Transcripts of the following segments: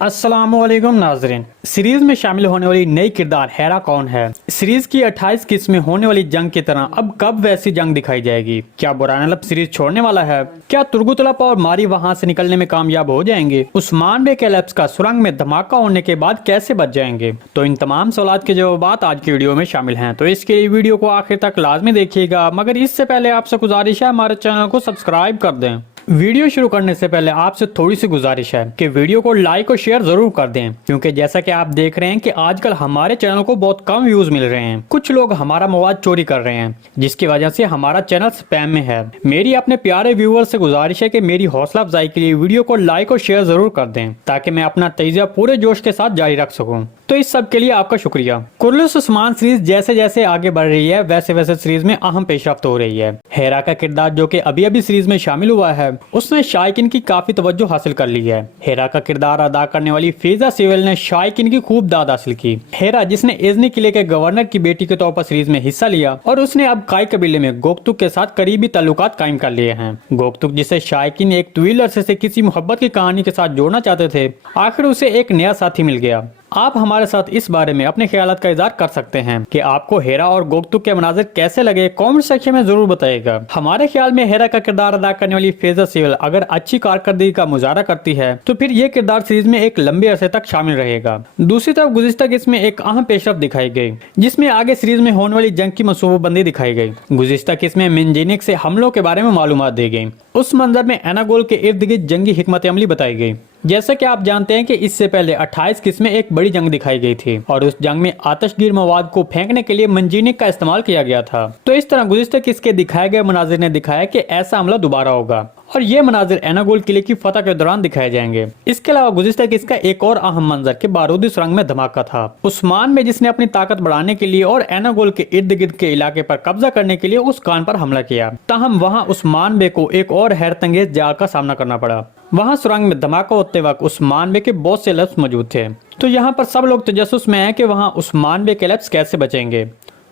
अस्सलामुअलैकुम नाजरीन। सीरीज में शामिल होने वाली नई किरदार हेरा कौन है? सीरीज की 28 किस्त में होने वाली जंग की तरह अब कब वैसी जंग दिखाई जाएगी? क्या बुरानलब सीरीज छोड़ने वाला है? क्या तुर्गुतलप और मारी वहां से निकलने में कामयाब हो जाएंगे? उस्मान बे कैलेब्स का सुरंग में धमाका होने के बाद कैसे बच जाएंगे? तो इन तमाम सवालात के जवाब आज की वीडियो में शामिल हैं, तो इसके लिए वीडियो को आखिर तक लाजमी देखिएगा। मगर इससे पहले आपसे गुजारिश है हमारे चैनल को सब्सक्राइब कर दें। वीडियो शुरू करने से पहले आपसे थोड़ी सी गुजारिश है कि वीडियो को लाइक और शेयर जरूर कर दें, क्योंकि जैसा कि आप देख रहे हैं कि आजकल हमारे चैनल को बहुत कम व्यूज मिल रहे हैं। कुछ लोग हमारा मवाद चोरी कर रहे हैं, जिसकी वजह से हमारा चैनल स्पैम में है। मेरी अपने प्यारे व्यूअर से गुजारिश है कि मेरी हौसला अफजाई के लिए वीडियो को लाइक और शेयर जरूर कर दें, ताकि मैं अपना तजिया पूरे जोश के साथ जारी रख सकूँ। तो इस सब के लिए आपका शुक्रिया। कुर्लिस उस्मान सीरीज जैसे जैसे आगे बढ़ रही है, वैसे वैसे सीरीज में अहम पेशरफ्त हो रही है। हेरा का किरदार जो कि अभी अभी सीरीज में शामिल हुआ है, उसने शायकीन की काफी तवज्जो हासिल कर ली है। हेरा का किरदार अदा करने वाली फिजा सेवेल ने शायकीन की खूब दाद हासिल की। हेरा, जिसने इज़्नी किले के गवर्नर की बेटी के तौर पर सीरीज में हिस्सा लिया, और उसने अब काई कबीले में गोकतुक के साथ करीबी ताल्लुकात कायम कर लिए हैं। गोकतुक, जिसे शायकीन एक तवील अरसे से किसी मोहब्बत की कहानी के साथ जोड़ना चाहते थे, आखिर उसे एक नया साथी मिल गया। आप हमारे साथ इस बारे में अपने ख्यालात का इज़हार कर सकते हैं कि आपको हेरा और गोकतुक के मनाजिर कैसे लगे। कमेंट सेक्शन में जरूर बताइएगा। हमारे ख्याल में हेरा का किरदार अदा करने वाली फिजा सेवेल अगर अच्छी कारकर्दगी का मुजाहरा करती है, तो फिर ये किरदार सीरीज में एक लंबे अरसे तक शामिल रहेगा। दूसरी तरफ गुज़िश्ता किस्त में एक अहम पेशरफ्त दिखाई गई, जिसमें आगे सीरीज में होने वाली जंग की मनसूबाबंदी दिखाई गई। गुज़िश्ता किस्त में मिनजीनिक से हमलों के बारे में मालूमात दी गई। उस मंजर में एनागोल के इर्द गिर्द जंगी हिकमत अमली बताई गई। जैसा कि आप जानते हैं कि इससे पहले 28 किस्त में एक बड़ी जंग दिखाई गई थी, और उस जंग में आतशगीर मवाद को फेंकने के लिए मंजीनिक का इस्तेमाल किया गया था। तो इस तरह गुज़िश्ता किस्त के दिखाए गए मनाजिर ने दिखाया कि ऐसा हमला दोबारा होगा, और ये मनाजिर एनागोल किले की फतह के दौरान दिखाए जाएंगे। इसके अलावा गुज़िश्ता किस्त का एक और अहम मंजर के बारूदी सुरंग में धमाका था। उस्मान बे, जिसने अपनी ताकत बढ़ाने के लिए और एनागोल के इर्द गिर्द के इलाके पर कब्जा करने के लिए उस कान पर हमला किया, ताहम वहाँ उस्मान बे को एक और हैरतंगेज जाल का सामना करना पड़ा। वहाँ सुरंग में धमाका होते वक्त उस्मान बे के बहुत से लफ्ज़ मौजूद थे। तो यहाँ पर सब लोग तजस्सुस में हैं कि वहाँ उस्मान बे के लफ्ज़ कैसे बचेंगे।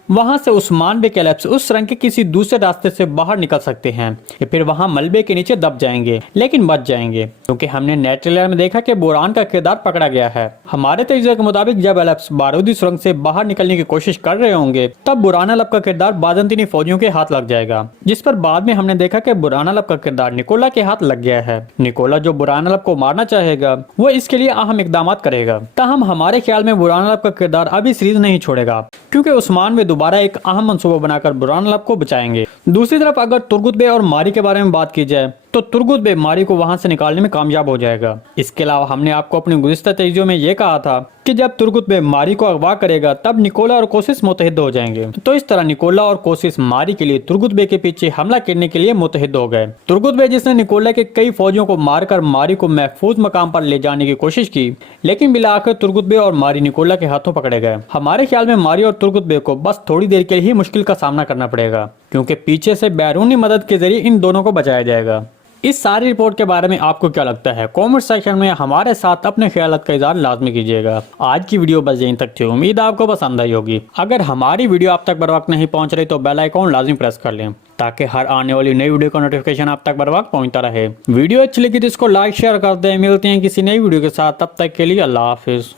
वहां से उस्मान बे कैलेब्स उस सुरंग के किसी दूसरे रास्ते से बाहर निकल सकते हैं, या फिर वहां मलबे के नीचे दब जाएंगे, लेकिन बच जाएंगे, क्योंकि हमने नेट ट्रेलर में देखा कि बुरान का किरदार पकड़ा गया है। हमारे तजज़िये के मुताबिक जब एलेप्स बारूदी सुरंग से बाहर निकलने की कोशिश कर रहे होंगे, तब बुरानलब का किरदार बाज़ंतीनी फौजियों के हाथ लग जाएगा, जिस पर बाद में हमने देखा कि बुरानलब का किरदार निकोला के हाथ लग गया है। निकोला, जो बुरानलब को मारना चाहेगा, वो इसके लिए अहम इकदाम करेगा। ताहम हमारे ख्याल में बुरानलब का किरदार अभी सीरीज नहीं छोड़ेगा, क्योंकि उस्मान बे दोबारा एक अहम मंसूबा बनाकर बुरानलब को बचाएंगे। दूसरी तरफ अगर तुर्गुत बे और मारी के बारे में बात की जाए, तो तुर्गुत बे मारी को वहां से निकालने में कामयाब हो जाएगा। इसके अलावा हमने आपको अपने गुज़िश्ता तजज़ियों में यह कहा था कि जब तुर्गुत बे मारी को अगवा करेगा, तब निकोला और कोसिस मुतहिद हो जाएंगे। तो इस तरह निकोला और कोसिस मारी के लिए तुर्गुत बे के पीछे हमला करने के लिए मुतहिद हो गए। तुर्गुत बे, जिसने निकोला के कई फौजियों को मारकर मारी को महफूज मकाम पर ले जाने की कोशिश की, लेकिन बिला आखिर तुर्गुत बे और मारी निकोला के हाथों पकड़े गए। हमारे ख्याल में मारी और तुर्गुत बे को बस थोड़ी देर के लिए ही मुश्किल का सामना करना पड़ेगा, क्योंकि पीछे से बैरूनी मदद के जरिए इन दोनों को बचाया जाएगा। इस सारी रिपोर्ट के बारे में आपको क्या लगता है? कमेंट सेक्शन में हमारे साथ अपने ख्यालात का इज़हार लाजमी कीजिएगा। आज की वीडियो बस यहीं तक थी, उम्मीद आपको पसंद आई होगी। अगर हमारी वीडियो आप तक बर वक्त नहीं पहुंच रही, तो बेल आइकॉन लाजमी प्रेस कर लें, ताकि हर आने वाली नई वीडियो का नोटिफिकेशन आप तक बर वक्त पहुंचता रहे। वीडियो अच्छी लगी तो इसको लाइक शेयर कर दें। मिलते हैं किसी नई वीडियो के साथ, तब तक के लिए अल्लाह हाफिज।